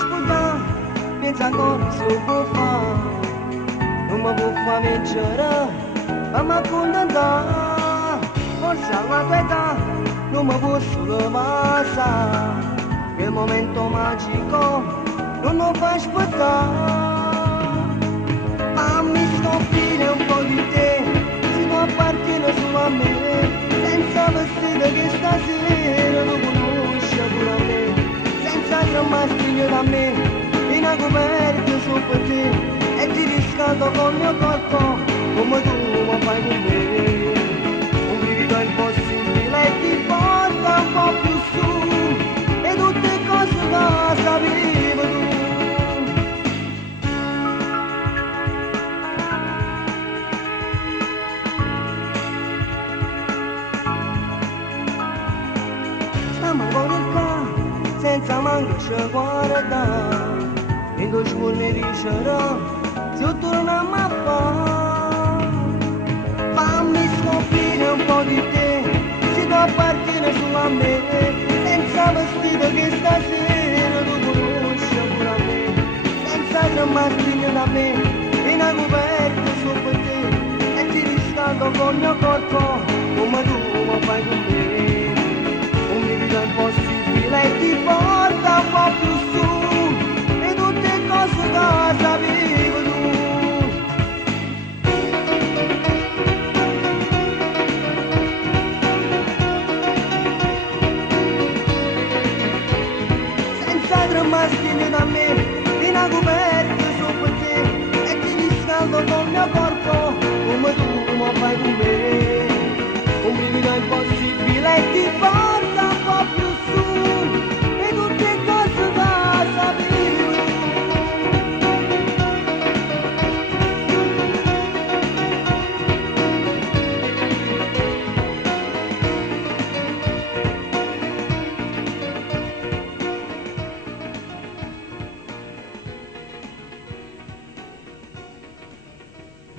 disputar, pensa agora se eu vou falar. Numa vou famenteira, vamos contentar. Forse alla tua età, non mi posso passare. Quel momento magico, non lo fa aspettare. Fammi scoprire un po' di te, si può partire solo a me. Senza vestire che stasera lo conosci pure a me. Senza tremare da me, in una coperta sopra te. E ti riscaldo col mio corpo, come tu mi fai con me. Un brivido impossibile e ti porta un po' più su. E tutte cose che sapevi tu. Stiamo ancora qua, senza manco ci guardare. E 2 giorni riuscirò, se torniamo a fare. Fammi scoprire un po' di te, si può partire su a me. Senza vestito che stasera tu conosci pure a me. Senza tremare da me, in una coperta sopra te. E ti riscaldo col mio corpo, come tu mi fai con me. Un brivido impossibile e ti porta un po' più su. E tutte cose che sapevi tu. Senza tremare da me, in una coperta sopra te. E ti riscaldo col mio corpo.